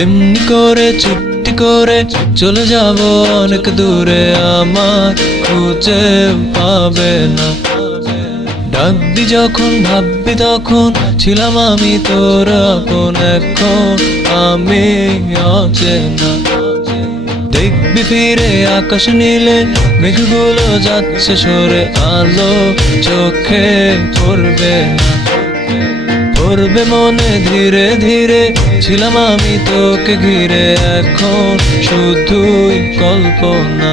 এমনি করে চুপটি করে চলে যাব অনেক দূরে, আমার খুঁজে পাবে না। ডাকবি যখন ভাববি তখন ছিলাম আমি তোর আপন, এখন আমি অচেনা। দেখবি ফিরে আকাশ নীলে মেঘগুলো যাচ্ছে সরে, আলো চোখে পড়বে না, পড়বে মনে ধীরে ধীরে। ছিলাম আমি তোকে ঘিরে, এখন শুধুই কল্পনা।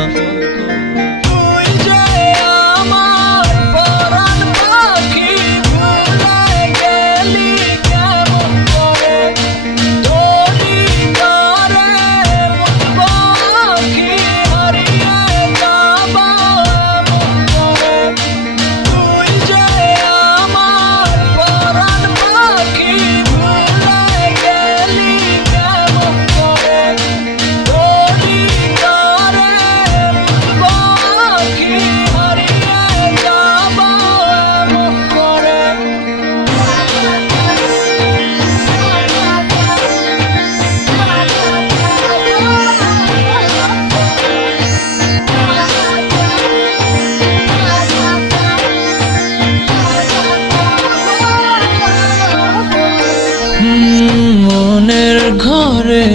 মনের ঘরে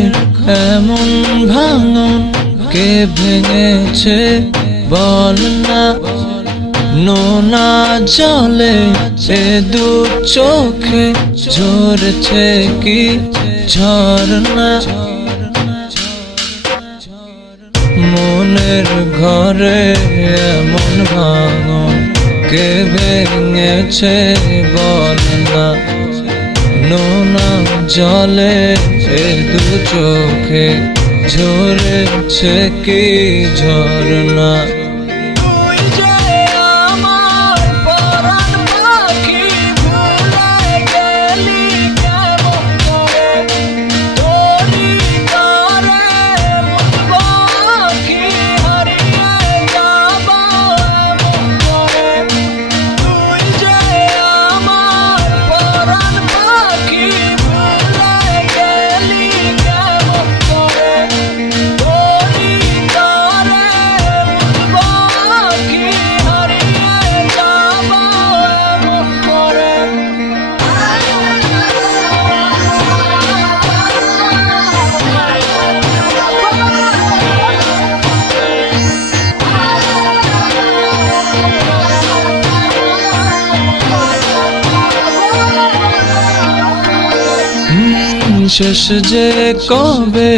এমন ভাঙন কে ভেঙেছে বল না? নোনা জলে এ দু চোখে ঝরেছে কি ঝরনা? মনের ঘরে এমন ভাঙন কে ভেঙেছে বল না? নোনা জলে এ দু চোখে ঝরেছে কি ঝরনা? শেষ যে কবে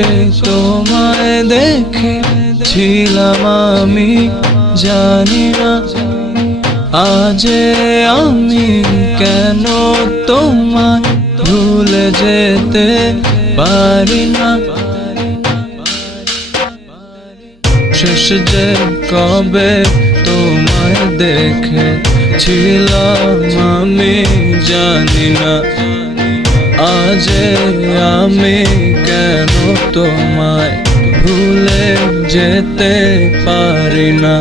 তোমায় দেখেছিলাম আমি জানি না, আজ আমি কেন তোমায় ভুলে যেতে পারি না। শেষ যে কবে তোমায় দেখেছিলাম আমি জানি না, আজ আমি কেন তোমায় ভুলে যেতে পারি না।